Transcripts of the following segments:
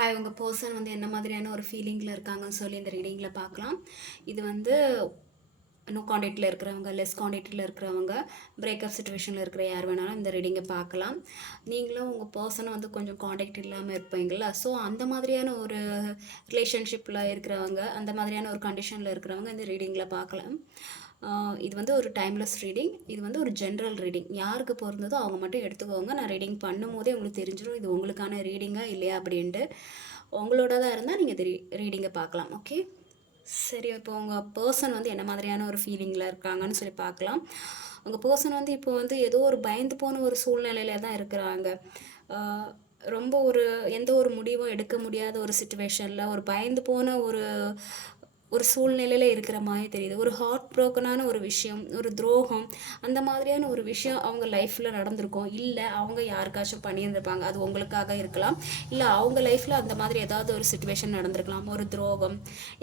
Hi, உங்கள் person வந்து என்ன மாதிரியான ஒரு ஃபீலிங்கில் இருக்காங்கன்னு சொல்லி இந்த ரீடிங்கில் பார்க்கலாம். இது வந்து நோ காண்டாக்டில் இருக்கிறவங்க, லெஸ் காண்டாக்டில் இருக்கிறவங்க, பிரேக்கப் சுச்சுவேஷனில் இருக்கிற யார் வேணாலும் இந்த ரீடிங்கை பார்க்கலாம். நீங்களும் உங்கள் பர்சனை வந்து கொஞ்சம் காண்டாக்ட் இல்லாமல் இருப்பீங்களா, ஸோ அந்த மாதிரியான ஒரு ரிலேஷன்ஷிப்பில் இருக்கிறவங்க, அந்த மாதிரியான ஒரு கண்டிஷனில் இருக்கிறவங்க இந்த ரீடிங்கில் பார்க்கலாம். இது வந்து ஒரு டைம்லெஸ் ரீடிங். இது வந்து ஒரு ஜென்ரல் ரீடிங். யாருக்கு பொருந்ததோ அவங்க மட்டும் எடுத்துக்கோங்க. நான் ரீடிங் பண்ணும்போதே உங்களுக்கு தெரிஞ்சிடும் இது உங்களுக்கான ரீடிங்கா இல்லையா அப்படின்ட்டு. உங்களோட தான் இருந்தால் நீங்கள் ரீடிங்கை பார்க்கலாம். ஓகே, சரி. இப்போ உங்கள் பர்சன் வந்து என்ன மாதிரியான ஒரு ஃபீலிங்கில் இருக்காங்கன்னு சொல்லி பார்க்கலாம். உங்கள் பர்சன் வந்து இப்போ வந்து ஏதோ ஒரு பயந்து போன ஒரு சூழ்நிலையில தான் இருக்கிறாங்க. ரொம்ப எந்த ஒரு முடிவும் எடுக்க முடியாத ஒரு சுச்சுவேஷனில், ஒரு பயந்து போன ஒரு சூழ்நிலையில் இருக்கிற மாதிரி தெரியுது. ஒரு ஹார்ட் ப்ரோக்கனான ஒரு விஷயம், ஒரு துரோகம், அந்த மாதிரியான ஒரு விஷயம் அவங்க லைஃப்பில் நடந்திருக்கும். இல்லை அவங்க யாருக்காச்சும் பண்ணியிருந்திருப்பாங்க, அது உங்களுக்காக இருக்கலாம். இல்லை அவங்க லைஃப்பில் அந்த மாதிரி ஏதாவது ஒரு சுச்சுவேஷன் நடந்திருக்கலாம். ஒரு துரோகம்,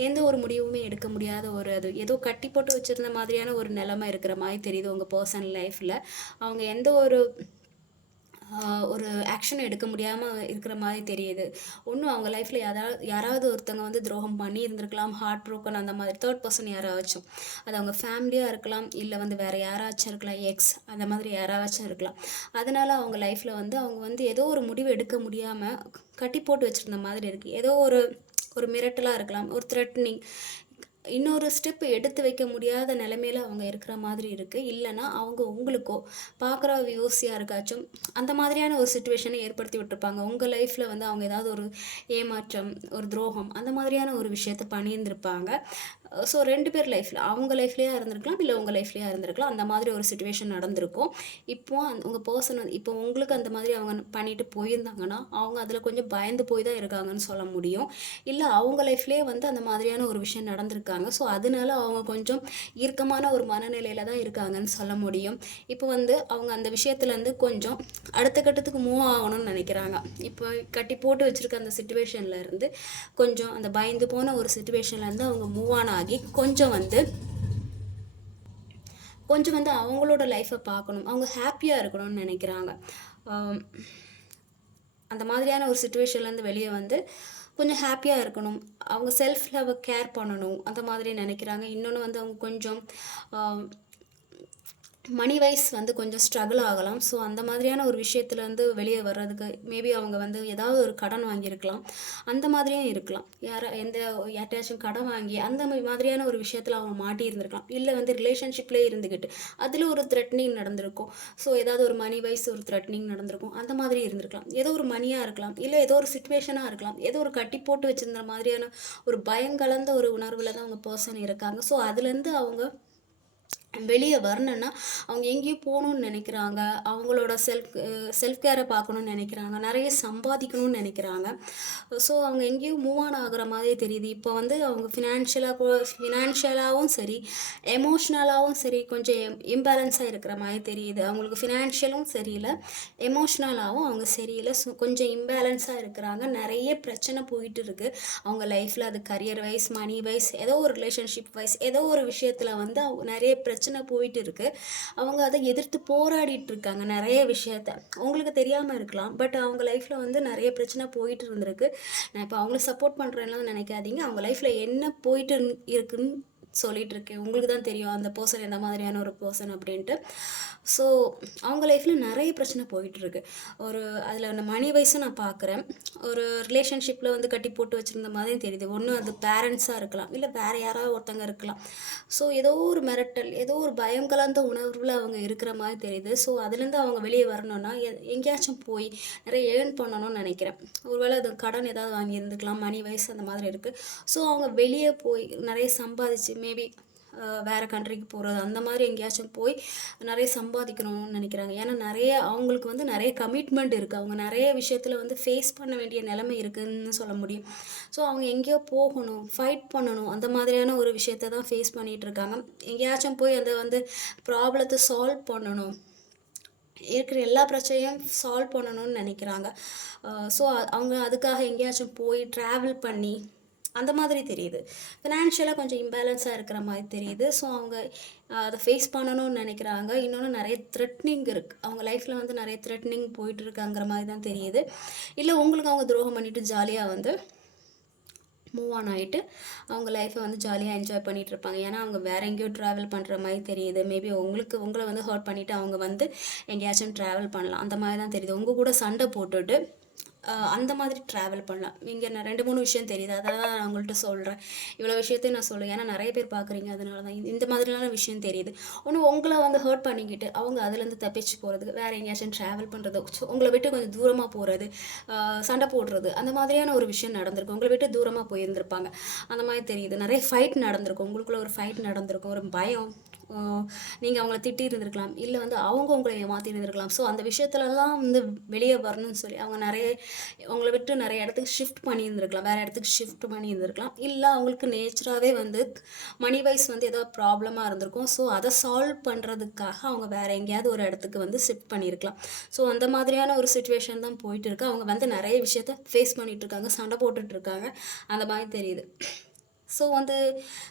எந்த ஒரு முடிவுமே எடுக்க முடியாத அது ஏதோ கட்டி போட்டு வச்சுருந்த மாதிரியான ஒரு நிலைமை இருக்கிற மாதிரி தெரியுது உங்கள் பர்சனல் லைஃப்பில். அவங்க எந்த ஒரு ஆக்ஷன் எடுக்க முடியாமல் இருக்கிற மாதிரி தெரியுது. ஒன்றும் அவங்க லைஃப்பில் யாராவது ஒருத்தவங்க வந்து துரோகம் பண்ணியிருந்திருக்கலாம், ஹார்ட் ப்ரோக்கன், அந்த மாதிரி தேர்ட் பர்சன் யாராச்சும். அது அவங்க ஃபேமிலியாக இருக்கலாம், இல்லை வந்து வேறு யாராச்சும் இருக்கலாம், எக்ஸ், அந்த மாதிரி யாராச்சும் இருக்கலாம். அதனால் அவங்க லைஃப்பில் வந்து அவங்க வந்து ஏதோ ஒரு முடிவு எடுக்க முடியாமல் கட்டி போட்டு வச்சுருந்த மாதிரி இருக்குது. ஏதோ ஒரு மிரட்டலாக இருக்கலாம், ஒரு த்ரெட்னிங், இன்னொரு ஸ்டெப் எடுத்து வைக்க முடியாத நிலைமையில அவங்க இருக்கிற மாதிரி இருக்குது. இல்லைனா அவங்க உங்களுக்கோ பார்க்குற வியூஸ் யாருக்காச்சும் அந்த மாதிரியான ஒரு சுச்சுவேஷனை ஏற்படுத்தி விட்டுருப்பாங்க. உங்கள் லைஃப்பில் வந்து அவங்க ஏதாவது ஒரு ஏமாற்றம், ஒரு துரோகம், அந்த மாதிரியான ஒரு விஷயத்தை பண்ணியிருந்திருப்பாங்க. ஸோ 2 பேர் லைஃப்பில், அவங்க லைஃப்லேயே இருந்திருக்கலாம், இல்லை உங்கள் லைஃப்லேயே இருந்திருக்கலாம். அந்த மாதிரி ஒரு சுச்சுவேஷன் நடந்திருக்கும். இப்போது உங்கள் பர்சன் வந்து இப்போ உங்களுக்கு அந்த மாதிரி அவங்க பண்ணிட்டு போயிருந்தாங்கன்னா அவங்க அதில் கொஞ்சம் பயந்து போய் தான் இருக்காங்கன்னு சொல்ல முடியும். இல்லை அவங்க லைஃப்லேயே வந்து அந்த மாதிரியான ஒரு விஷயம் நடந்திருக்காங்க. ஸோ அதனால அவங்க கொஞ்சம் இறுக்கமான ஒரு மனநிலையில் தான் இருக்காங்கன்னு சொல்ல முடியும். இப்போ வந்து அவங்க அந்த விஷயத்துலேருந்து கொஞ்சம் அடுத்த கட்டத்துக்கு மூவ் ஆகணும்னு நினைக்கிறாங்க. இப்போ கட்டி போட்டு வச்சுருக்க அந்த சுச்சுவேஷனில் இருந்து கொஞ்சம் அந்த பயந்து போன ஒரு சுச்சுவேஷன்லேருந்து அவங்க மூவ் ஆகி கொஞ்சம் வந்து அவங்களோட லைஃப்பை பார்க்கணும், அவங்க ஹாப்பியாக இருக்கணும்னு நினைக்கிறாங்க. அந்த மாதிரியான ஒரு சுச்சுவேஷன்லேருந்து வெளியே வந்து கொஞ்சம் ஹாப்பியாக இருக்கணும், அவங்க செல்ஃப் லவ் கேர் பண்ணணும், அந்த மாதிரி நினைக்கிறாங்க. இன்னொன்று வந்து அவங்க கொஞ்சம் மணி வைஸ் வந்து கொஞ்சம் ஸ்ட்ரகிள் ஆகலாம். ஸோ அந்த மாதிரியான ஒரு விஷயத்தில் வந்து வெளியே வர்றதுக்கு மேபி அவங்க வந்து ஏதாவது ஒரு கடன் வாங்கியிருக்கலாம், அந்த மாதிரியும் இருக்கலாம். யார்கிட்டயாச்சும் கடன் வாங்கி அந்த மாதிரியான ஒரு விஷயத்தில் அவங்க மாட்டி இருந்திருக்கலாம். இல்லை வந்து ரிலேஷன்ஷிப்லேயே இருந்துக்கிட்டு அதில் ஒரு த்ரெட்னிங் நடந்திருக்கும். ஸோ ஏதாவது ஒரு மணி வைஸ் ஒரு த்ரெட்னிங் நடந்திருக்கும், அந்த மாதிரி இருந்திருக்கலாம். ஏதோ ஒரு மணியாக இருக்கலாம், இல்லை ஏதோ ஒரு சுச்சுவேஷனாக இருக்கலாம், ஏதோ ஒரு கட்டி போட்டு வச்சிருந்த மாதிரியான ஒரு பயங்கலந்த ஒரு உணர்வில் தான் அவங்க பர்சன் இருக்காங்க. ஸோ அதுலேருந்து அவங்க வெளியே வரணுன்னா அவங்க எங்கேயும் போகணுன்னு நினைக்கிறாங்க, அவங்களோட செல்ஃப் கேரை பார்க்கணுன்னு நினைக்கிறாங்க, நிறைய சம்பாதிக்கணும்னு நினைக்கிறாங்க. ஸோ அவங்க எங்கேயும் மூவ் ஆன் ஆகுற மாதிரியே தெரியுது. இப்போ வந்து அவங்க ஃபினான்ஷியலாகவும் சரி, எமோஷ்னலாகவும் சரி, கொஞ்சம் இம்பேலன்ஸாக இருக்கிற மாதிரி தெரியுது. அவங்களுக்கு ஃபினான்ஷியலும் சரியில்லை, எமோஷ்னலாகவும் அவங்க சரியில்லை. ஸோ கொஞ்சம் இம்பேலன்ஸாக இருக்கிறாங்க. நிறைய பிரச்சனை போயிட்டு இருக்குது அவங்க லைஃப்பில். அது கரியர் வைஸ், மணி வைஸ், ஏதோ ஒரு ரிலேஷன்ஷிப் வைஸ், ஏதோ ஒரு விஷயத்தில் வந்து அவங்க நிறைய பிரச்சனை போயிட்டு இருக்கு. அவங்க அதை எதிர்த்து போராடிட்டு இருக்காங்க நிறைய விஷயத்த. உங்களுக்கு தெரியாமல் இருக்கலாம், பட் அவங்க லைஃப்பில் வந்து நிறைய பிரச்சனை போயிட்டு இருந்திருக்கு. நான் இப்போ அவங்கள சப்போர்ட் பண்ணுறேன்னு நினைக்காதீங்க. அவங்க லைஃப்பில் என்ன போயிட்டு இருக்குன்னு சொல்லிட்டு இருக்கேன். உங்களுக்கு தான் தெரியும் அந்த பர்சன் எந்த மாதிரியான ஒரு பர்சன் அப்படின்ட்டு. ஸோ அவங்க லைஃப்பில் நிறைய பிரச்சனை போயிட்டுருக்கு. அதில் மணி வைஸும் நான் பார்க்குறேன். ஒரு ரிலேஷன்ஷிப்பில் வந்து கட்டி போட்டு வச்சுருந்த மாதிரியும் தெரியுது. ஒன்று அது பேரண்ட்ஸாக இருக்கலாம், இல்லை வேறு யாராவது ஒருத்தங்க இருக்கலாம். ஸோ ஏதோ ஒரு மிரட்டல், ஏதோ ஒரு பயம் கலந்த உணர்வில் அவங்க இருக்கிற மாதிரி தெரியுது. ஸோ அதுலேருந்து அவங்க வெளியே வரணும்னா எங்கேயாச்சும் போய் நிறைய ஏர்ன் பண்ணணும்னு நினைக்கிறேன். ஒருவேளை அது கடன் ஏதாவது வாங்கியிருந்துக்கலாம், மணி வைஸ் அந்த மாதிரி இருக்குது. ஸோ அவங்க வெளியே போய் நிறைய சம்பாதிச்சு மேபி வேறு கண்ட்ரிக்கு போகிறது, அந்த மாதிரி எங்கேயாச்சும் போய் நிறைய சம்பாதிக்கணும்னு நினைக்கிறாங்க. ஏன்னா அவங்களுக்கு வந்து நிறைய கமிட்மெண்ட் இருக்குது. அவங்க நிறைய விஷயத்தில் வந்து ஃபேஸ் பண்ண வேண்டிய நிலைமை இருக்குதுன்னு சொல்ல முடியும். ஸோ அவங்க எங்கேயோ போகணும், ஃபைட் பண்ணணும், அந்த மாதிரியான ஒரு விஷயத்தை தான் ஃபேஸ் பண்ணிகிட்டு இருக்காங்க. எங்கேயாச்சும் போய் அதை வந்து ப்ராப்ளத்தை சால்வ் பண்ணணும், இருக்கிற எல்லா பிரச்சனையும் சால்வ் பண்ணணும்னு நினைக்கிறாங்க. ஸோ அவங்க அதுக்காக எங்கேயாச்சும் போய் ட்ராவல் பண்ணி அந்த மாதிரி தெரியுது. ஃபினான்ஷியலாக கொஞ்சம் இம்பேலன்ஸாக இருக்கிற மாதிரி தெரியுது. ஸோ அவங்க அதை ஃபேஸ் பண்ணணும்னு நினைக்கிறாங்க. இன்னொன்று நிறைய த்ரெட்னிங் இருக்குது, அவங்க லைஃப்பில் வந்து நிறைய த்ரெட்னிங் போயிட்டுருக்காங்கிற மாதிரி தான் தெரியுது. இல்லை உங்களுக்கு அவங்க துரோகம் பண்ணிவிட்டு ஜாலியாக வந்து மூவ் ஆன் ஆகிட்டு அவங்க லைஃப்பை வந்து ஜாலியாக என்ஜாய் பண்ணிகிட்டு இருப்பாங்க. ஏன்னா அவங்க வேறு எங்கேயோ ட்ராவல் பண்ணுற மாதிரி தெரியுது. மேபி உங்களை வந்து ஹர்ட் பண்ணிவிட்டு அவங்க வந்து எங்கேயாச்சும் ட்ராவல் பண்ணலாம், அந்த மாதிரி தான் தெரியுது. உங்கள் கூட சண்டை போட்டுட்டு அந்த மாதிரி ட்ராவல் பண்ணலாம். இங்கே நான் 2-3 விஷயம் தெரியுது, அதான் நான் உங்கள்கிட்ட சொல்கிறேன். இவ்வளோ விஷயத்தையும் நான் சொல்லுவேன், ஏன்னா நிறைய பேர் பார்க்குறீங்க, அதனால தான் இந்த மாதிரியான விஷயம் தெரியுது. ஒன்று உங்களை வந்து ஹர்ட் பண்ணிக்கிட்டு அவங்க அதுலேருந்து தப்பிச்சு போகிறதுக்கு வேறு எங்கேயாச்சும் ட்ராவல் பண்ணுறது, உங்களை விட்டு கொஞ்சம் தூரமாக போகிறது, சண்டை போடுறது, அந்த மாதிரியான ஒரு விஷயம் நடந்திருக்கு. உங்களை விட்டு தூரமாக போயிருந்திருப்பாங்க, அந்த மாதிரி தெரியுது. நிறைய ஃபைட் நடந்திருக்கும், உங்களுக்குள்ள ஒரு ஃபைட் நடந்திருக்கும், ஒரு பயம், நீங்கள் அவங்கள திட்டி இருந்திருக்கலாம், இல்லை வந்து அவங்க உங்களை ஏமாற்றி இருந்திருக்கலாம். ஸோ அந்த விஷயத்துலலாம் வந்து வெளியே வரணும்னு சொல்லி அவங்க உங்களை விட்டு நிறைய இடத்துக்கு ஷிஃப்ட் பண்ணியிருந்திருக்கலாம், வேறு இடத்துக்கு ஷிஃப்ட் பண்ணியிருந்திருக்கலாம். இல்லை அவங்களுக்கு நேச்சராகவே வந்து மணி வைஸ் வந்து ஏதோ ப்ராப்ளமாக இருந்திருக்கும். ஸோ அதை சால்வ் பண்ணுறதுக்காக அவங்க வேறு எங்கேயாவது ஒரு இடத்துக்கு வந்து ஷிஃப்ட் பண்ணியிருக்கலாம். ஸோ அந்த மாதிரியான ஒரு சுச்சுவேஷன் தான் போயிட்டு இருக்கு. அவங்க வந்து நிறைய விஷயத்த ஃபேஸ் பண்ணிகிட்ருக்காங்க, சண்டை போட்டுட்ருக்காங்க, அந்த மாதிரி தெரியுது. ஸோ வந்து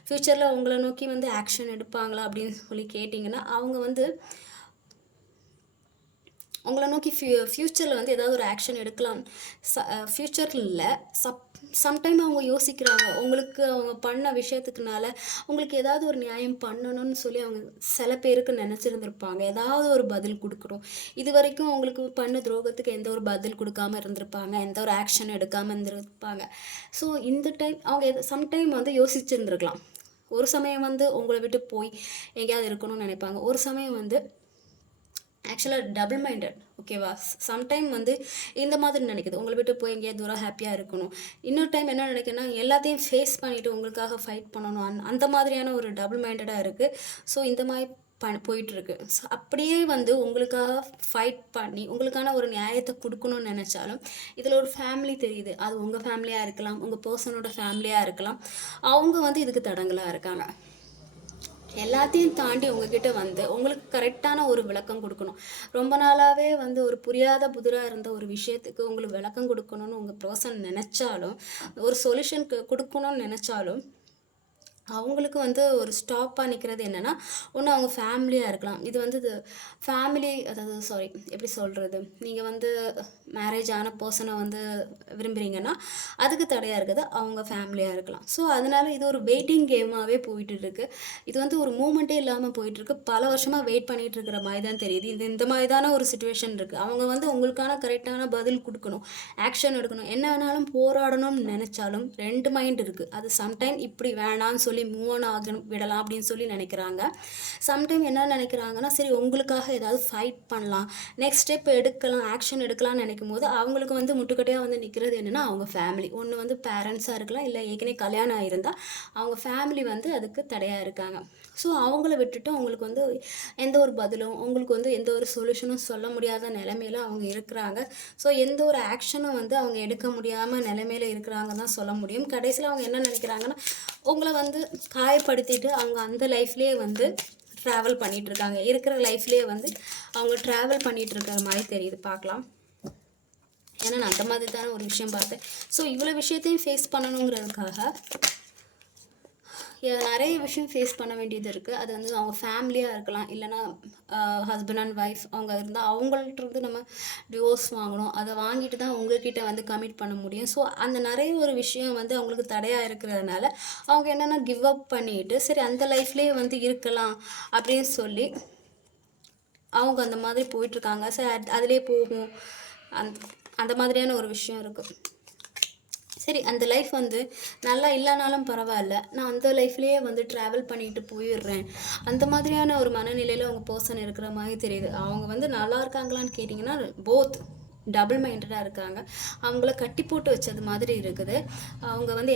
ஃப்யூச்சரில் உங்களை நோக்கி வந்து ஆக்ஷன் எடுப்பாங்களா அப்படின்னு சொல்லி கேட்டிங்கன்னா, அவங்க வந்து உங்களை நோக்கி ஃப்யூச்சரில் வந்து ஏதாவது ஒரு ஆக்ஷன் எடுக்கலாம். ஃப்யூச்சரில் இல்லை, சம்டைம் அவங்க யோசிக்கிறாங்க, உங்களுக்கு அவங்க பண்ண விஷயத்துக்குனால உங்களுக்கு ஏதாவது ஒரு நியாயம் பண்ணணும்னு சொல்லி அவங்க சில பேருக்கு நினச்சிருந்துருப்பாங்க. ஏதாவது ஒரு பதில் கொடுக்கணும், இது வரைக்கும் உங்களுக்கு பண்ண துரோகத்துக்கு எந்த ஒரு பதில் கொடுக்காம இருந்திருப்பாங்க, எந்த ஒரு ஆக்ஷன் எடுக்காமல் இருந்திருப்பாங்க. ஸோ இந்த டைம் அவங்க சம்டைம் வந்து யோசிச்சுருந்துருக்கலாம். ஒரு சமயம் வந்து உங்களை விட்டு போய் எங்கேயாவது இருக்கணும்னு நினைப்பாங்க, ஒரு சமயம் வந்து ஆக்சுவலாக டபுள் மைண்டட், ஓகேவா. சம்டைம் வந்து இந்த மாதிரி நினைக்குது, உங்களை விட்டு போய் எங்கேயாவது தூரம் ஹாப்பியாக இருக்கணும். இன்னொரு டைம் என்ன நினைக்கிறேன்னா எல்லாத்தையும் ஃபேஸ் பண்ணிவிட்டு உங்களுக்காக ஃபைட் பண்ணணும், அந்த மாதிரியான ஒரு டபுள் மைண்டடாக இருக்குது. ஸோ இந்த மாதிரி போயிட்டுருக்கு. ஸோ அப்படியே வந்து உங்களுக்காக ஃபைட் பண்ணி உங்களுக்கான ஒரு நியாயத்தை கொடுக்கணும்னு நினச்சாலும் இதில் ஒரு ஃபேமிலி தெரியுது, அது உங்கள் ஃபேமிலியாக இருக்கலாம், உங்கள் பர்சனோட ஃபேமிலியாக இருக்கலாம். அவங்க வந்து இதுக்கு தடங்களாக இருக்காங்க. எல்லாத்தையும் தாண்டி உங்ககிட்ட வந்து உங்களுக்கு கரெக்டான ஒரு விளக்கம் கொடுக்கணும். ரொம்ப நாளாகவே வந்து ஒரு புரியாத புதிராக இருந்த ஒரு விஷயத்துக்கு உங்களுக்கு விளக்கம் கொடுக்கணும்னு உங்கள் பர்சன் நினச்சாலும், ஒரு சொல்யூஷன் கொடுக்கணும்னு நினச்சாலும், அவங்களுக்கு வந்து ஒரு ஸ்டாப்பாக நிற்கிறது என்னென்னா, ஒன்று அவங்க ஃபேமிலியாக இருக்கலாம். இது வந்து ஃபேமிலி, அதாவது சாரி எப்படி சொல்கிறது, நீங்கள் வந்து மேரேஜ் ஆன பர்சனை வந்து விரும்புகிறீங்கன்னா அதுக்கு தடையாக இருக்குது அவங்க ஃபேமிலியாக இருக்கலாம். ஸோ அதனால் இது ஒரு வெயிட்டிங் கேமாகவே போயிட்டுருக்கு. இது வந்து ஒரு மூமெண்ட்டே இல்லாமல் போயிட்டுருக்கு. பல வருஷமாக வெயிட் பண்ணிகிட்டு இருக்கிற மாதிரி தான் தெரியுது. இந்த மாதிரி தானே ஒரு சுச்சுவேஷன் இருக்குது. அவங்க வந்து உங்களுக்கான கரெக்டான பதில் கொடுக்கணும், ஆக்ஷன் எடுக்கணும், என்ன வேணாலும் போராடணும்னு நினச்சாலும் 2 மைண்ட் இருக்குது. அது சம்டைம் இப்படி வேணான்னு சொல்லி மூவ் ஆன் விடலாம் அப்படின்னு சொல்லி நினைக்கிறாங்க. சம்டைம் என்ன நினைக்கிறாங்கன்னா, சரி உங்களுக்காக ஏதாவது ஃபைட் பண்ணலாம், நெக்ஸ்ட் ஸ்டெப் எடுக்கலாம், ஆக்ஷன் எடுக்கலாம்னு நினைக்கும் போது அவங்களுக்கு வந்து முட்டுக்கட்டையாக வந்து நிற்கிறது என்னென்னா அவங்க ஃபேமிலி. ஒன்று வந்து பேரண்ட்ஸாக இருக்கலாம், இல்லை ஏற்கனவே கல்யாணம் ஆகிருந்தால் அவங்க ஃபேமிலி வந்து அதுக்கு தடையாக இருக்காங்க. ஸோ அவங்கள விட்டுட்டு அவங்களுக்கு வந்து எந்த ஒரு பதிலும், உங்களுக்கு வந்து எந்த ஒரு சொல்யூஷனும் சொல்ல முடியாத நிலைமையில அவங்க இருக்கிறாங்க. ஸோ எந்த ஒரு ஆக்ஷனும் வந்து அவங்க எடுக்க முடியாமல் நிலைமையில இருக்கிறாங்க தான் சொல்ல முடியும். கடைசியில் அவங்க என்ன நினைக்கிறாங்கன்னா, உங்களை வந்து காயப்படுத்திட்டு அவங்க அந்த லைஃப்லேயே வந்து ட்ராவல் பண்ணிகிட்ருக்காங்க, இருக்கிற லைஃப்லேயே வந்து அவங்க ட்ராவல் பண்ணிகிட்டு இருக்கிற மாதிரி தெரியுது. பார்க்கலாம், ஏன்னா நான் அந்த மாதிரி தானே ஒரு விஷயம் பார்த்தேன். ஸோ இவ்வளோ விஷயத்தையும் ஃபேஸ் பண்ணணுங்கிறதுக்காக நிறைய விஷயம் ஃபேஸ் பண்ண வேண்டியது இருக்குது. அது வந்து அவங்க ஃபேமிலியாக இருக்கலாம், இல்லைனா ஹஸ்பண்ட் அண்ட் ஒய்ஃப் அவங்க இருந்தால் அவங்கள்ட்ட நம்ம டிவோர்ஸ் வாங்கணும், அதை வாங்கிட்டு தான் உங்ககிட்ட வந்து கமிட் பண்ண முடியும். ஸோ அந்த நிறைய ஒரு விஷயம் வந்து அவங்களுக்கு தடையாக இருக்கிறதுனால அவங்க என்னென்னா கிவ் அப் பண்ணிவிட்டு சரி அந்த லைஃப்லேயே வந்து இருக்கலாம் அப்படின்னு சொல்லி அவங்க அந்த மாதிரி போயிட்டுருக்காங்க. சரி அதிலே போகும், அந்த மாதிரியான ஒரு விஷயம் இருக்குது. சரி அந்த லைஃப் வந்து நல்லா இல்லைனாலும் பரவாயில்ல, நான் அந்த லைஃப்லேயே வந்து ட்ராவல் பண்ணிட்டு போயிடுறேன், அந்த மாதிரியான ஒரு மனநிலையில் அவங்க பர்சன் இருக்கிற மாதிரி தெரியுது. அவங்க வந்து நல்லா இருக்காங்களான்னு கேட்டிங்கன்னா போத் டபுள் மைண்டடாக இருக்காங்க. அவங்கள கட்டி போட்டு வச்சது மாதிரி இருக்குது. அவங்க வந்து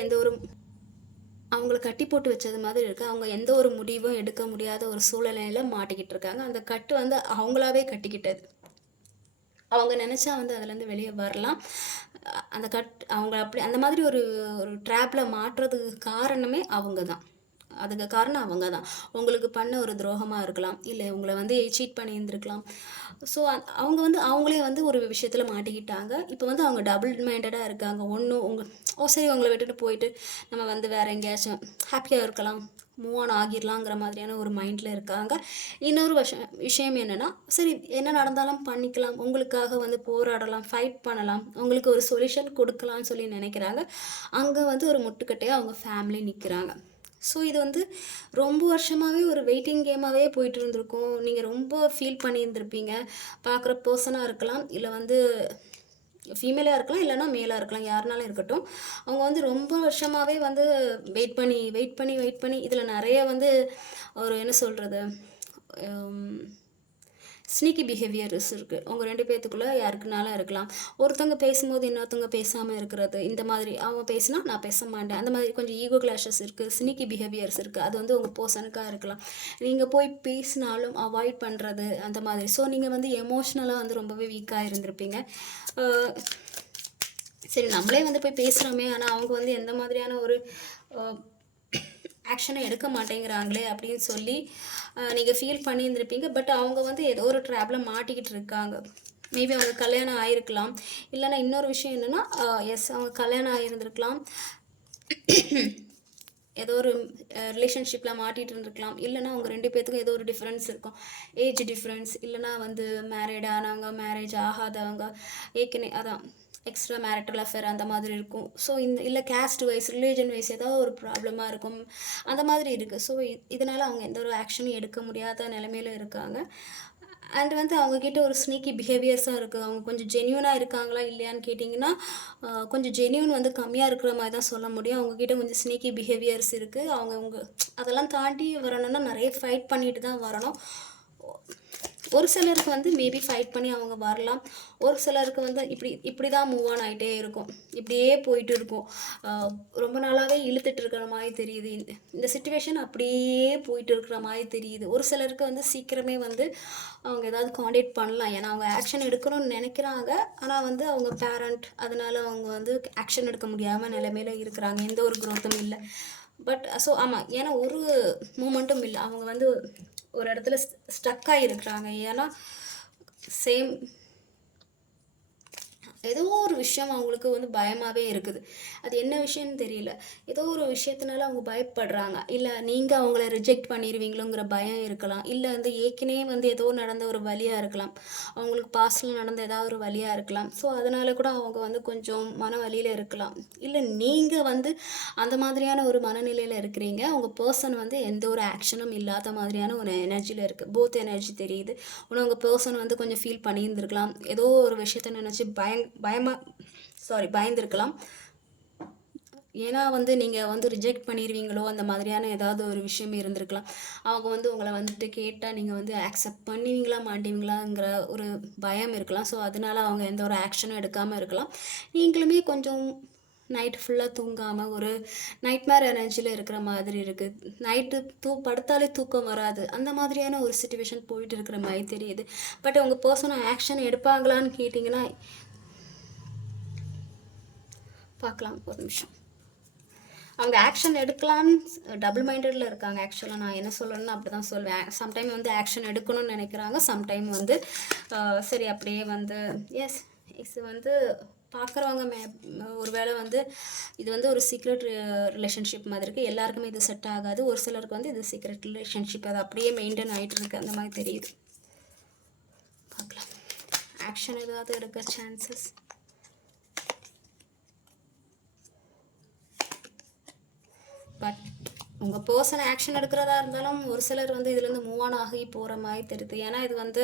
அவங்கள கட்டி போட்டு வச்சது மாதிரி இருக்குது. அவங்க எந்த ஒரு முடிவும் எடுக்க முடியாத ஒரு சூழ்நிலையில் மாட்டிக்கிட்டு இருக்காங்க. அந்த கட்டு வந்து அவங்களாவே கட்டிக்கிட்டது. அவங்க நினச்சா வந்து அதுலேருந்து வெளியே வரலாம். அந்த அவங்க அப்படி அந்த மாதிரி ஒரு ட்ராப்பில் மாட்டுறதுக்கு காரணமே அவங்க தான். அதுக்கு காரணம் அவங்க தான். உங்களுக்கு பண்ண ஒரு துரோகமாக இருக்கலாம், இல்லை உங்களை வந்து சீட் பண்ணியிருந்துருக்கலாம். ஸோ அவங்க வந்து அவங்களே வந்து ஒரு விஷயத்தில் மாட்டிக்கிட்டாங்க. இப்போ வந்து அவங்க டபுள் மைண்டடாக இருக்காங்க. ஒன்றும் சரி உங்களை விட்டுட்டு போயிட்டு நம்ம வந்து வேறு எங்கேயாச்சும் ஹாப்பியாக இருக்கலாம், மூவ் ஆன் ஆகிடலாங்கிற மாதிரியான ஒரு மைண்டில் இருக்காங்க. இன்னொரு விஷயம் என்னென்னா, சரி என்ன நடந்தாலும் பண்ணிக்கலாம், உங்களுக்காக வந்து போராடலாம், ஃபைட் பண்ணலாம், உங்களுக்கு ஒரு சொல்யூஷன் கொடுக்கலான்னு சொல்லி நினைக்கிறாங்க. அங்கே வந்து ஒரு முட்டுக்கட்டையாக அவங்க ஃபேமிலி நிற்கிறாங்க. ஸோ இது வந்து ரொம்ப வருஷமாகவே ஒரு வெயிட்டிங் கேமாகவே போயிட்டு இருந்திருக்கும். நீங்கள் ரொம்ப ஃபீல் பண்ணியிருந்திருப்பீங்க. பார்க்குற பர்சனாக இருக்கலாம், இல்லை வந்து ஃபீமேலாக இருக்கலாம், இல்லைனா மேலாக இருக்கலாம், யாருனாலும் இருக்கட்டும். அவங்க வந்து ரொம்ப வருஷமாகவே வந்து வெயிட் பண்ணி இதில் நிறைய வந்து ஒரு என்ன சொல்கிறது, ஸ்னீக்கி பிஹேவியர்ஸ் இருக்குது. உங்கள் 2 பேர்த்துக்குள்ளே யாருக்குனாலும் இருக்கலாம். ஒருத்தவங்க பேசும்போது இன்னொருத்தவங்க பேசாமல் இருக்கிறது, இந்த மாதிரி அவங்க பேசினா நான் பேச மாட்டேன், அந்த மாதிரி கொஞ்சம் ஈகோ கிளாஷஸ் இருக்குது, ஸ்னீக்கி பிஹேவியர்ஸ் இருக்குது. அது வந்து உங்கள் பர்சனுக்காக இருக்கலாம். நீங்கள் போய் பேசினாலும் அவாய்ட் பண்ணுறது அந்த மாதிரி. ஸோ நீங்கள் வந்து எமோஷ்னலாக வந்து ரொம்பவே வீக்காக இருந்திருப்பீங்க. சரி நம்மளே வந்து போய் பேசுகிறோமே, ஆனால் அவங்க வந்து எந்த மாதிரியான ஒரு ஆக்ஷனை எடுக்க மாட்டேங்கிறாங்களே அப்படின்னு சொல்லி நீங்கள் ஃபீல் பண்ணியிருந்திருப்பீங்க. பட் அவங்க வந்து ஏதோ ஒரு ட்ராப்பில் மாட்டிக்கிட்டு இருக்காங்க. மேபி அவங்க கல்யாணம் ஆகிருக்கலாம், இல்லைன்னா இன்னொரு விஷயம் என்னென்னா, எஸ் அவங்க கல்யாணம் ஆகியிருந்திருக்கலாம், ஏதோ ஒரு ரிலேஷன்ஷிப்பில் மாட்டிகிட்டு இருந்திருக்கலாம், இல்லைனா அவங்க 2 பேர்த்துக்கும் ஏதோ ஒரு டிஃப்ரென்ஸ் இருக்கும், ஏஜ் டிஃப்ரென்ஸ், இல்லைனா வந்து மேரிட் ஆனவங்க, மேரேஜ் ஆகாதவங்க, ஏற்கனவே அதான் எக்ஸ்ட்ரா மேரிட்டல் அஃபேர் அந்த மாதிரி இருக்கும். ஸோ இல்லை கேஸ்ட் வைஸ், ரிலீஜன் வைஸ் ஏதாவது ஒரு ப்ராப்ளமாக இருக்கும், அந்த மாதிரி இருக்குது. ஸோ இதனால் அவங்க எந்த ஒரு ஆக்ஷனும் எடுக்க முடியாத நிலைமையில் இருக்காங்க. அண்ட் வந்து அவங்கக்கிட்ட ஒரு ஸ்னீக்கி பிஹேவியர்ஸாக இருக்குது. அவங்க கொஞ்சம் ஜென்யூனாக இருக்காங்களா இல்லையான்னு கேட்டிங்கன்னா, கொஞ்சம் ஜென்யூன் வந்து கம்மியாக இருக்கிற மாதிரி தான் சொல்ல முடியும். அவங்கக்கிட்ட கொஞ்சம் ஸ்னீக்கி பிஹேவியர்ஸ் இருக்குது. அவங்க அதெல்லாம் தாண்டி வரணும்னா நிறைய ஃபைட் பண்ணிட்டு தான் வரணும். ஒரு சிலருக்கு வந்து மேபி ஃபைட் பண்ணி அவங்க வரலாம், ஒரு சிலருக்கு வந்து இப்படி தான் மூவ் ஆன் ஆகிட்டே இருக்கும், இப்படியே போயிட்டு இருக்கும். ரொம்ப நாளாகவே இழுத்துட்டு இருக்கிற மாதிரி தெரியுது, இந்த சுச்சுவேஷன் அப்படியே போயிட்டு இருக்கிற மாதிரி தெரியுது. ஒரு சிலருக்கு வந்து சீக்கிரமே வந்து அவங்க ஏதாவது காண்டாக்ட் பண்ணலாம், ஏன்னா அவங்க ஆக்ஷன் எடுக்கணும்னு நினைக்கிறாங்க. ஆனால் வந்து அவங்க பேரண்ட், அதனால அவங்க வந்து ஆக்ஷன் எடுக்க முடியாமல் நிலைமையில இருக்கிறாங்க, எந்த ஒரு க்ரோத்தும் இல்லை. பட் ஸோ ஆமாம், ஏன்னா ஒரு மூமெண்ட்டும் இல்லை, அவங்க வந்து ஒரு இடத்துல ஸ்டக்காக இருக்கிறாங்க. ஏன்னா சேம் ஏதோ ஒரு விஷயம் அவங்களுக்கு வந்து பயமாகவே இருக்குது. அது என்ன விஷயம்னு தெரியல, ஏதோ ஒரு விஷயத்தினால அவங்க பயப்படுறாங்க. இல்லை நீங்கள் அவங்கள ரிஜெக்ட் பண்ணிடுவீங்களோங்கிற பயம் இருக்கலாம், இல்லை வந்து ஏற்கனவே வந்து ஏதோ நடந்த ஒரு வலியாக இருக்கலாம், அவங்களுக்கு பாஸ்டில் நடந்த ஏதாவது ஒரு வலியாக இருக்கலாம். ஸோ அதனால கூட அவங்க வந்து கொஞ்சம் மன வலியில் இருக்கலாம். இல்லை நீங்கள் வந்து அந்த மாதிரியான ஒரு மனநிலையில் இருக்கிறீங்க, உங்கள் பர்சன் வந்து எந்த ஒரு ஆக்ஷனும் இல்லாத மாதிரியான ஒரு எனர்ஜியில் இருக்குது. போத் எனர்ஜி தெரியுது. ஆனால் உங்கள் பர்சன் வந்து கொஞ்சம் ஃபீல் பண்ணியிருந்துருக்கலாம், ஏதோ ஒரு விஷயத்த நினச்சி பயந்துருக்கலாம். ஏன்னா வந்து நீங்கள் வந்து ரிஜெக்ட் பண்ணிடுவீங்களோ அந்த மாதிரியான ஏதாவது ஒரு விஷயம் இருந்திருக்கலாம். அவங்க வந்து உங்களை வந்துட்டு கேட்டால் நீங்கள் வந்து ஆக்செப்ட் பண்ணுவீங்களா மாட்டீங்களாங்கிற ஒரு பயம் இருக்கலாம். ஸோ அதனால அவங்க எந்த ஒரு ஆக்ஷனும் எடுக்காமல் இருக்கலாம். நீங்களுமே கொஞ்சம் நைட்டு ஃபுல்லாக தூங்காமல் ஒரு நைட்மேர் எனர்ஜியில் இருக்கிற மாதிரி இருக்குது. நைட்டு படுத்தாலே தூக்கம் வராது, அந்த மாதிரியான ஒரு சிச்சுவேஷன் போயிட்டு இருக்கிற மாதிரி தெரியுது. பட் உங்கள் பர்சனல் ஆக்ஷன் எடுப்பாங்களான்னு கேட்டிங்கன்னா பார்க்கலாம், ஒரு நிமிஷம். அவங்க ஆக்ஷன் எடுக்கலான்னு டபுள் மைண்டடில் இருக்காங்க. ஆக்சுவலாக நான் என்ன சொல்லணும்னு அப்படி தான் சொல்வேன். சம்டைம் வந்து ஆக்ஷன் எடுக்கணும்னு நினைக்கிறாங்க, சம்டைம் வந்து சரி அப்படியே வந்து எஸ் வந்து பார்க்குறவங்க ஒரு வேளை வந்து இது வந்து ஒரு சீக்ரெட் ரிலேஷன்ஷிப் மாதிரி இருக்குது, எல்லாருக்குமே இது செட் ஆகாது. ஒரு சிலருக்கு வந்து இது சீக்ரெட் ரிலேஷன்ஷிப், அது அப்படியே மெயின்டைன் ஆகிட்டு இருக்குது, அந்த மாதிரி தெரியுது. பார்க்கலாம், ஆக்ஷன் ஏதாவது எடுக்க சான்சஸ். பட் உங்கள் பர்சன் ஆக்ஷன் எடுக்கிறதா இருந்தாலும் ஒரு சிலர் வந்து இதுலேருந்து மூவ் ஆன் ஆகி போகிற மாதிரி தெரியுது. ஏன்னா இது வந்து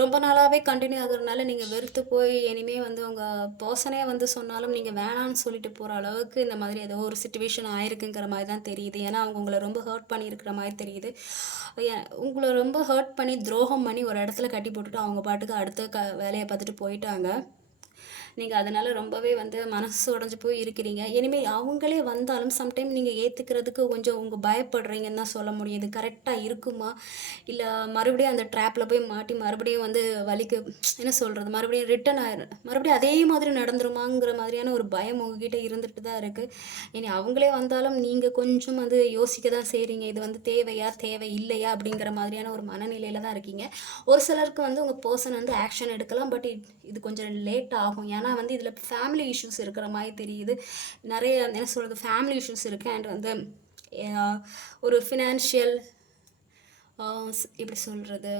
ரொம்ப நாளாகவே கண்டினியூ ஆகுறதுனால நீங்கள் வெறுத்து போய் இனிமேல் வந்து உங்கள் பர்சனே வந்து சொன்னாலும் நீங்கள் வேணான்னு சொல்லிட்டு போகிற அளவுக்கு இந்த மாதிரி ஏதோ ஒரு சிச்சுவேஷன் ஆயிருக்குங்கிற மாதிரி தான் தெரியுது. ஏன்னா அவங்க உங்களை ரொம்ப ஹர்ட் பண்ணியிருக்கிற மாதிரி தெரியுது. உங்களை ரொம்ப ஹர்ட் பண்ணி துரோகம் பண்ணி ஒரு இடத்துல கட்டி போட்டுட்டு அவங்க பாட்டுக்கு அடுத்த வேலையை பார்த்துட்டு போயிட்டாங்க. நீங்கள் அதனால் ரொம்பவே வந்து மனசு உடஞ்சி போய் இருக்கிறீங்க. இனிமேல் அவங்களே வந்தாலும் சம்டைம் நீங்கள் ஏற்றுக்கிறதுக்கு கொஞ்சம் உங்கள் பயப்படுறீங்கன்னு தான் சொல்ல முடியும். இது கரெக்டாக இருக்குமா, இல்லை மறுபடியும் அந்த ட்ராப்பில் போய் மாட்டி மறுபடியும் வந்து வலிக்கு என்ன சொல்கிறது, மறுபடியும் ரிட்டன் ஆயிரும், மறுபடியும் அதே மாதிரி நடந்துருமாங்கிற மாதிரியான ஒரு பயம் உங்ககிட்ட இருந்துட்டு தான் இருக்குது. இனி அவங்களே வந்தாலும் நீங்கள் கொஞ்சம் வந்து யோசிக்க தான் செய்கிறீங்க. இது வந்து தேவையா தேவை இல்லையா அப்படிங்கிற மாதிரியான ஒரு மனநிலையில் தான் இருக்கீங்க. ஒரு சிலருக்கு வந்து உங்கள் பர்சன் வந்து ஆக்ஷன் எடுக்கலாம். பட் இது கொஞ்சம் லேட் ஆகும். ஏன்னா வந்து இதில் ஃபேமிலி இஷ்யூஸ் இருக்கிற மாதிரி தெரியுது. நிறைய என்ன சொல்கிறது, ஃபேமிலி இஷ்யூஸ் இருக்குது. அண்ட் வந்து ஒரு ஃபினான்ஷியல் எப்படி சொல்கிறது,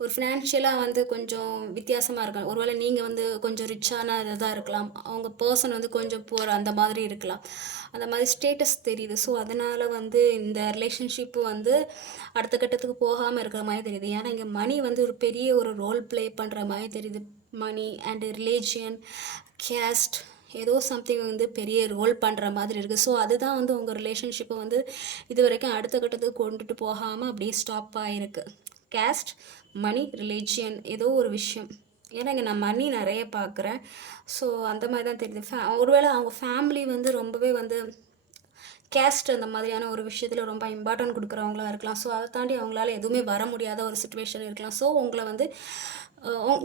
ஒரு ஃபினான்ஷியலாக வந்து கொஞ்சம் வித்தியாசமாக இருக்கலாம். ஒருவேளை நீங்கள் வந்து கொஞ்சம் ரிச்சான இதாக இருக்கலாம், அவங்க பர்சன் வந்து கொஞ்சம் புவர் அந்த மாதிரி இருக்கலாம். அந்த மாதிரி ஸ்டேட்டஸ் தெரியுது. ஸோ அதனால் வந்து இந்த ரிலேஷன்ஷிப்பு வந்து அடுத்த கட்டத்துக்கு போகாமல் இருக்கிற மாதிரி தெரியுது. ஏன்னா இங்கே மணி வந்து ஒரு பெரிய ஒரு ரோல் ப்ளே பண்ணுற மாதிரி தெரியுது. மணி அண்டு ரிலீஜியன், கேஸ்ட், ஏதோ சம்திங் வந்து பெரிய ரோல் பண்ணுற மாதிரி இருக்குது. ஸோ அதுதான் வந்து உங்கள் ரிலேஷன்ஷிப்பை வந்து இது வரைக்கும் அடுத்த கட்டத்துக்கு கொண்டுட்டு போகாமல் அப்படியே ஸ்டாப் ஆகிருக்கு. கேஸ்ட், மணி, ரிலீஜியன், ஏதோ ஒரு விஷயம். ஏன்னா இங்கே நான் மணி நிறைய பார்க்குறேன். ஸோ அந்த மாதிரி தான் தெரியுது. ஒருவேளை அவங்க ஃபேமிலி வந்து ரொம்பவே வந்து கேஸ்ட் அந்த மாதிரியான ஒரு விஷயத்தில் ரொம்ப இம்பார்ட்டன்ட் கொடுக்குறவங்களா இருக்கலாம். ஸோ அதை தாண்டி அவங்களால எதுவுமே வர முடியாத ஒரு சுச்சுவேஷன் இருக்கலாம். ஸோ உங்களை வந்து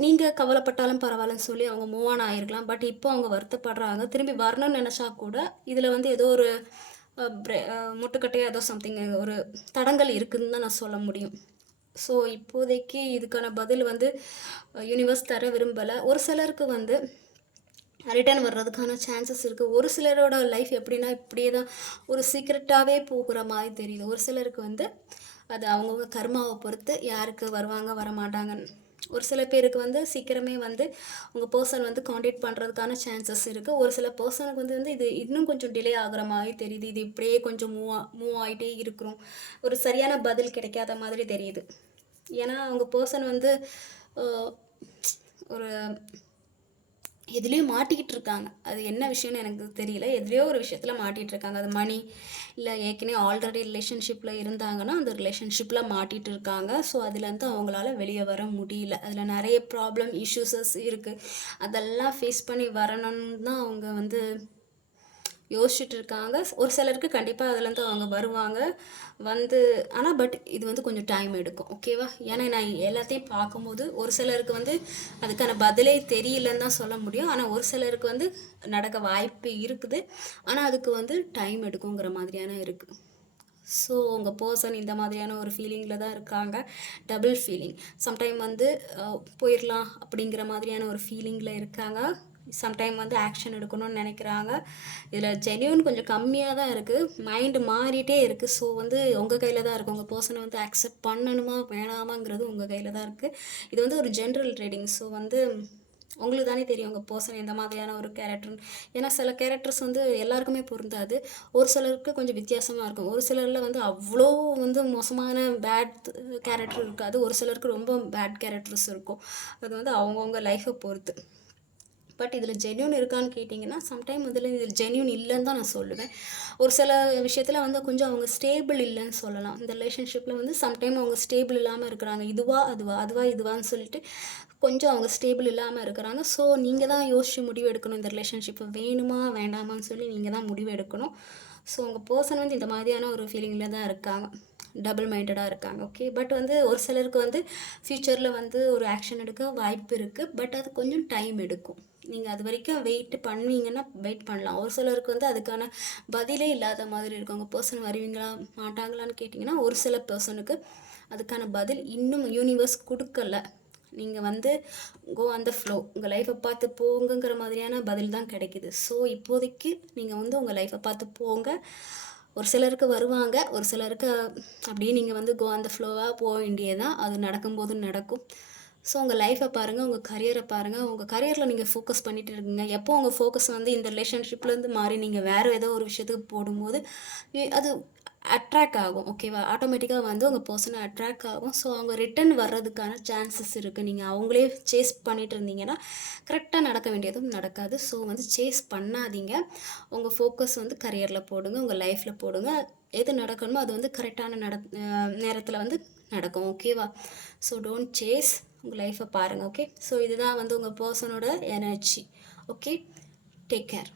நீங்கள் கவலைப்பட்டாலும் பரவாயில்லன்னு சொல்லி அவங்க மூவ் ஆன் ஆகிருக்கலாம். பட் இப்போ அவங்க வருத்தப்படுறாங்க. திரும்பி வரணும்னு நினச்சா கூட இதில் வந்து ஏதோ ஒரு முட்டுக்கட்டையாக ஏதோ சம்திங் ஒரு தடங்கள் இருக்குதுன்னு தான் நான் சொல்ல முடியும். ஸோ இப்போதைக்கு இதுக்கான பதில் வந்து யூனிவர்ஸ் தர விரும்பலை. ஒரு சிலருக்கு வந்து ரிட்டர்ன் வர்றதுக்கான சான்சஸ் இருக்குது. ஒரு சிலரோட லைஃப் எப்படின்னா இப்படியே தான் ஒரு சீக்ரெட்டாகவே போகிற மாதிரி தெரியுது. ஒரு சிலருக்கு வந்து அது அவங்கவுங்க கர்மாவை பொறுத்து யாருக்கு வருவாங்க வரமாட்டாங்கன்னு. ஒரு சில பேருக்கு வந்து சீக்கிரமே வந்து உங்கள் பர்சன் வந்து காண்டாக்ட் பண்ணுறதுக்கான சான்சஸ் இருக்குது. ஒரு சில பர்சனுக்கு வந்து இது இன்னும் கொஞ்சம் டிலே ஆகுற மாதிரி தெரியுது. இது இப்படியே கொஞ்சம் மூவ் ஆகிட்டே இருக்கிறோம். ஒரு சரியான பதில் கிடைக்காத மாதிரி தெரியுது. ஏன்னா அவங்க பர்சன் வந்து ஒரு எதுலேயும் மாட்டிக்கிட்டு இருக்காங்க. அது என்ன விஷயம்னு எனக்கு தெரியல. எதுலேயோ ஒரு விஷயத்தில் மாட்டிகிட்டு இருக்காங்க. அது மணி இல்லை ஏற்கனவே ஆல்ரெடி ரிலேஷன்ஷிப்பில் இருந்தாங்கன்னா அந்த ரிலேஷன்ஷிப்பில் மாட்டிகிட்டு இருக்காங்க. ஸோ அதுலேருந்து அவங்களால வெளியே வர முடியல. அதில் நிறைய ப்ராப்ளம் இஷ்யூஸஸ் இருக்குது. அதெல்லாம் ஃபேஸ் பண்ணி வரணும்னு தான் அவங்க வந்து யோசிச்சுட்டு இருக்காங்க. ஒரு சிலருக்கு கண்டிப்பாக அதுலேருந்து அவங்க வருவாங்க வந்து. ஆனால் பட் இது வந்து கொஞ்சம் டைம் எடுக்கும். ஓகேவா? ஏன்னா நான் எல்லாத்தையும் பார்க்கும்போது ஒரு சிலருக்கு வந்து அதுக்கான பதிலே தெரியலன்னு தான் சொல்ல முடியும். ஆனால் ஒரு சிலருக்கு வந்து நடக்க வாய்ப்பு இருக்குது. ஆனால் அதுக்கு வந்து டைம் எடுக்குங்கிற மாதிரியான இருக்குது. ஸோ உங்கள் பர்சன் இந்த மாதிரியான ஒரு ஃபீலிங்கில் தான் இருக்காங்க. Double feeling. சம்டைம் வந்து போயிடலாம் அப்படிங்கிற மாதிரியான ஒரு ஃபீலிங்கில் இருக்காங்க. சம்டைம் வந்து ஆக்ஷன் எடுக்கணும்னு நினைக்கிறாங்க. இதில் ஜென்யூன் கொஞ்சம் கம்மியாக தான் இருக்குது. மைண்டு மாறிட்டே இருக்குது. ஸோ வந்து உங்கள் கையில் தான் இருக்குது. உங்கள் பர்சனை வந்து அக்செப்ட் பண்ணணுமா வேணாமாங்கிறது உங்கள் கையில் தான் இருக்குது. இது வந்து ஒரு ஜென்ரல் ட்ரேடிங். ஸோ வந்து உங்களுக்கு தானே தெரியும் உங்கள் பர்சன் எந்த மாதிரியான ஒரு கேரக்டர். ஏன்னா சில கேரக்டர்ஸ் வந்து எல்லாருக்குமே பொருந்தாது. ஒரு சிலருக்கு கொஞ்சம் வித்தியாசமாக இருக்கும். ஒரு சிலரில் வந்து அவ்வளோ வந்து மோசமான பேட் கேரக்டர் இருக்காது. ஒரு சிலருக்கு ரொம்ப பேட் கேரக்டர்ஸ் இருக்கும். அது வந்து அவங்கவுங்க லைஃப்பை பொறுத்து. பட் இதில் ஜென்யூன் இருக்கான்னு கேட்டிங்கன்னா சம்டைம் இதில் ஜென்யூன் இல்லைன்னு தான் நான் சொல்லுவேன். ஒரு சில விஷயத்தில் வந்து கொஞ்சம் அவங்க ஸ்டேபிள் இல்லைன்னு சொல்லலாம். இந்த ரிலேஷன்ஷிப்பில் வந்து சம்டைம் அவங்க ஸ்டேபிள் இல்லாமல் இருக்கிறாங்க. இதுவா அதுவா அதுவா இதுவான்னு சொல்லிட்டு கொஞ்சம் அவங்க ஸ்டேபிள் இல்லாமல் இருக்கிறாங்க. ஸோ நீங்கள் தான் யோசித்து முடிவு எடுக்கணும். இந்த ரிலேஷன்ஷிப்பு வேணுமா வேண்டாமான்னு சொல்லி நீங்கள் தான் முடிவு எடுக்கணும். ஸோ உங்கள் பர்சன் வந்து இந்த மாதிரியான ஒரு ஃபீலிங்கில் தான் இருக்காங்க. டபுள் மைண்டடாக இருக்காங்க. ஓகே. பட் வந்து ஒரு சிலருக்கு வந்து ஃப்யூச்சரில் வந்து ஒரு ஆக்ஷன் எடுக்க வாய்ப்பு இருக்குது. பட் அது கொஞ்சம் டைம் எடுக்கும். நீங்கள் அது வரைக்கும் வெயிட் பண்ணுவீங்கன்னா வெயிட் பண்ணலாம். ஒரு சிலருக்கு வந்து அதுக்கான பதிலே இல்லாத மாதிரி இருக்கும். உங்கள் பர்சன் வருவீங்களா மாட்டாங்களான்னு கேட்டிங்கன்னா ஒரு சில பர்சனுக்கு அதுக்கான பதில் இன்னும் யூனிவர்ஸ் கொடுக்கல. நீங்கள் வந்து கோ அந்த ஃப்ளோ, உங்கள் லைஃப்பை பார்த்து போங்கங்கிற மாதிரியான பதில் தான் கிடைக்குது. ஸோ இப்போதைக்கு நீங்கள் வந்து உங்கள் லைஃப்பை பார்த்து போங்க. ஒரு சிலருக்கு வருவாங்க, ஒரு சிலருக்கு அப்படியே நீங்கள் வந்து கோ அந்த ஃப்ளோவாக போக வேண்டியதான். அது நடக்கும்போது நடக்கும். ஸோ உங்கள் லைஃப்பை பாருங்கள், உங்கள் கரியரை பாருங்கள். உங்கள் கரியரில் நீங்கள் ஃபோக்கஸ் பண்ணிகிட்டு இருக்கீங்க. எப்போ உங்கள் ஃபோக்கஸ் வந்து இந்த ரிலேஷன்ஷிப்லேருந்து மாறி நீங்கள் வேறு ஏதோ ஒரு விஷயத்துக்கு போடும்போது அது அட்ராக்ட் ஆகும். ஓகேவா? ஆட்டோமேட்டிக்கா வந்து உங்க பெர்சன் அட்ராக்ட் ஆகும். ஸோ அவங்க ரிட்டர்ன் வர்றதுக்கான சான்சஸ் இருக்கு. நீங்க அவங்களே சேஸ் பண்ணிட்டு இருந்தீங்கன்னா, கரெக்ட்டா நடக்க வேண்டியதும் நடக்காது. ஸோ வந்து சேஸ் பண்ணாதீங்க. உங்க ஃபோக்கஸ் வந்து கரியர்ல போடுங்க. உங்க லைஃப்ல போடுங்க. எது நடக்கணுமோ அது வந்து கரெக்ட்டான நேரத்துல வந்து நடக்கும். ஓகேவா? So don't chase. உங்க லைஃப்ப பாருங்க. ஓகே? ஸோ இதுதான் வந்து உங்க பெர்சனோட எனர்ஜி. ஓகே? Take care.